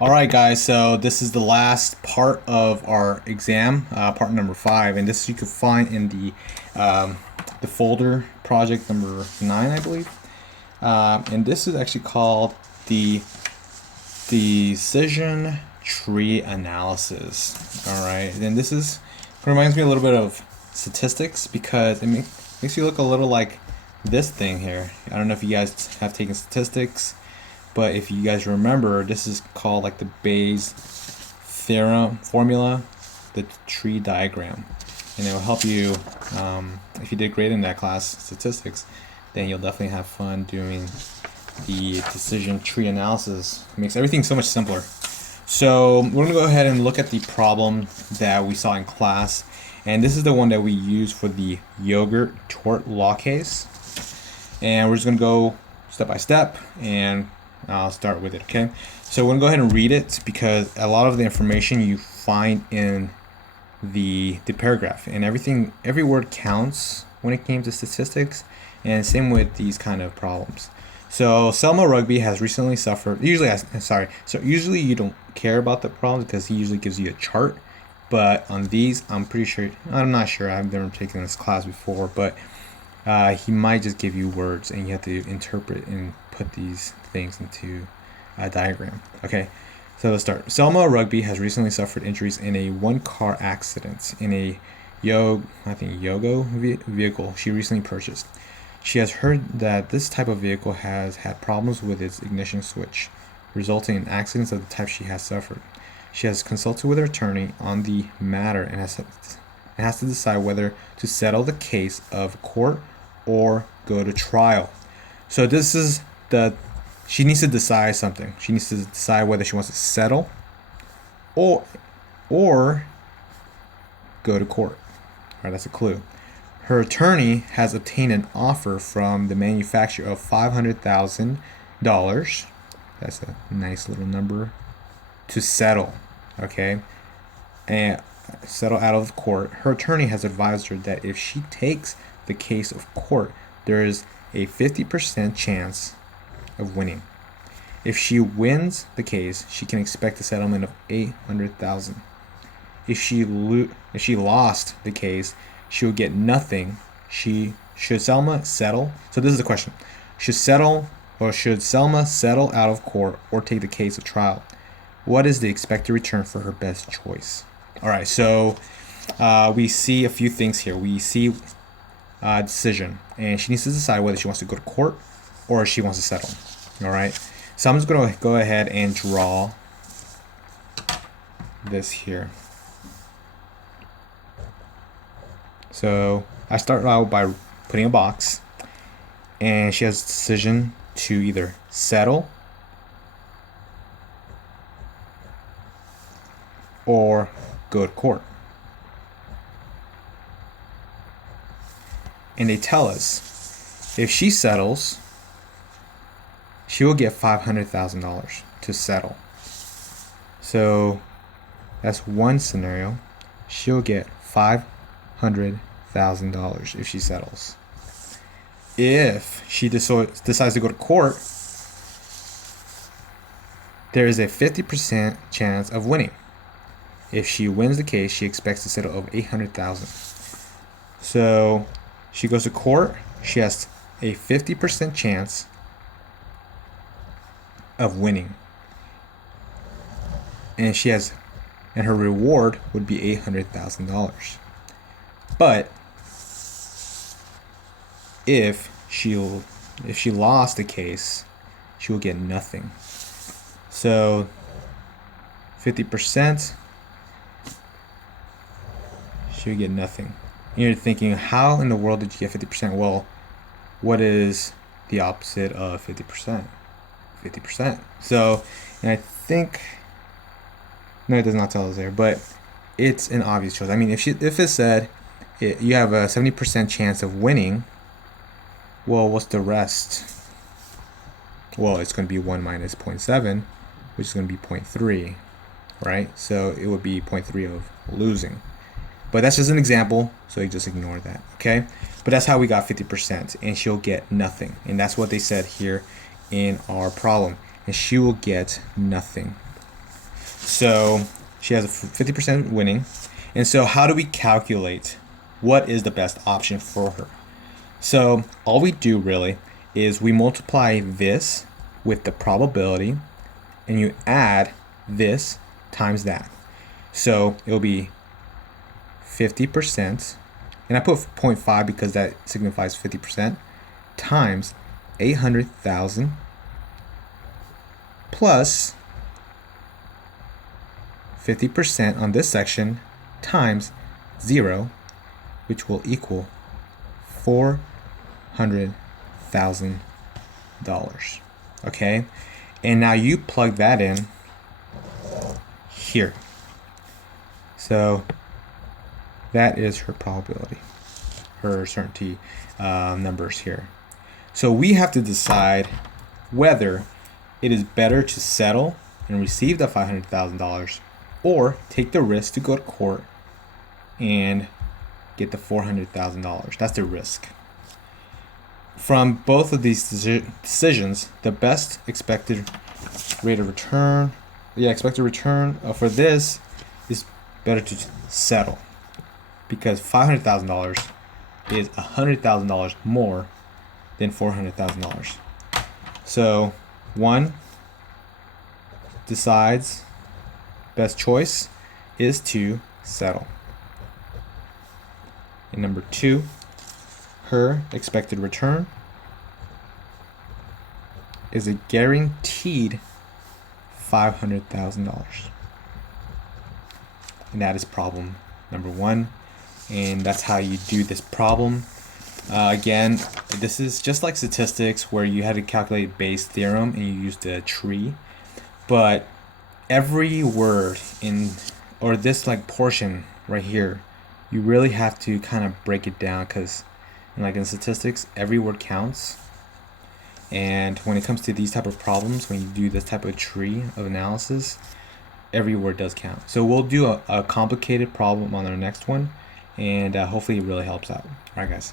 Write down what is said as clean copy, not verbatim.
All right, guys. So this is the last part of our exam, part number 5, and this you can find in the folder project number 9, I believe. And this is actually called the decision tree analysis. All right, and this is reminds me a little bit of statistics because makes you look a little like this thing here. I don't know if you guys have taken statistics, but if you guys remember, this is called like the Bayes theorem formula, the tree diagram, and it will help you if you did great in that class, statistics. Then you'll definitely have fun doing the decision tree analysis. It makes everything so much simpler. So we're gonna go ahead and look at the problem that we saw in class, and this is the one that we use for the yogurt tort law case. And we're just gonna go step by step, and I'll start with it. Okay, so we're gonna go ahead and read it because a lot of the information you find in the paragraph, and every word counts when it came to statistics, and same with these kind of problems. So Selma Rugby has recently suffered. Usually you don't care about the problems because he usually gives you a chart. But on these, I'm not sure. I've never taken this class before, but he might just give you words, and you have to interpret and put these things into a diagram. Okay, so let's start. Selma Rugby has recently suffered injuries in a one-car accident in a Yogo vehicle she recently purchased. She has heard that this type of vehicle has had problems with its ignition switch, resulting in accidents of the type she has suffered. She has consulted with her attorney on the matter and has to decide whether to settle the case of court or go to trial. So this is she needs to decide something. She needs to decide whether she wants to settle or or go to court. All right, that's a clue. Her attorney has obtained an offer from the manufacturer of $500,000. That's a nice little number to settle. Okay, and settle out of court. Her attorney has advised her that if she takes the case of court, there is a 50% chance of winning. If she wins the case, she can expect a settlement of $800,000. If she lost the case, she will get nothing. Should Selma settle? So this is the question: should Selma settle out of court or take the case of trial? What is the expected return for her best choice? All right, so we see a few things here. We see decision, and she needs to decide whether she wants to go to court or she wants to settle. All right, so I'm just going to go ahead and draw this here. So I start out by putting a box, and she has a decision to either settle or go to court. And they tell us if she settles, she will get $500,000 to settle. So that's one scenario. She'll get $500,000 if she settles. If she decides to go to court, there is a 50% chance of winning. If she wins the case, she expects to settle over $800,000. So she goes to court. She has a 50% chance of winning, and her reward would be $800,000. But if she lost the case, she will get nothing. So 50%, she would get nothing. And you're thinking, how in the world did you get 50%? Well, what is the opposite of 50%? 50%. So, and I think, no, it does not tell us there, but it's an obvious choice. I mean, if it said you have a 70% chance of winning, well, what's the rest? Well, it's going to be 1 minus 0.7, which is going to be 0.3, right? So it would be 0.3 of losing. But that's just an example, so you just ignore that, okay? But that's how we got 50%, and she'll get nothing. And that's what they said here in our problem. And she will get nothing. So she has a 50% winning. And so how do we calculate what is the best option for her? So all we do really is we multiply this with the probability and you add this times that. So it'll be 50%, and I put 0.5 because that signifies 50%, times 800,000 plus 50% on this section times 0, which will equal $400,000. Okay, and now you plug that in here. So that is her probability, her certainty numbers here. So we have to decide whether it is better to settle and receive the $500,000 or take the risk to go to court and get the $400,000. That's the risk. From both of these decisions, the best expected rate of return, expected return for this is better to settle, because $500,000 is $100,000 more than $400,000. So one decides best choice is to settle. And number two, her expected return is a guaranteed $500,000. And that is problem number one. And that's how you do this problem. Again, this is just like statistics where you had to calculate Bayes' theorem and you used a tree. But every word in, or this like portion right here, you really have to kind of break it down, because like in statistics, every word counts. And when it comes to these type of problems, when you do this type of tree of analysis, every word does count. So we'll do a complicated problem on our next one, and hopefully it really helps out. All right, guys.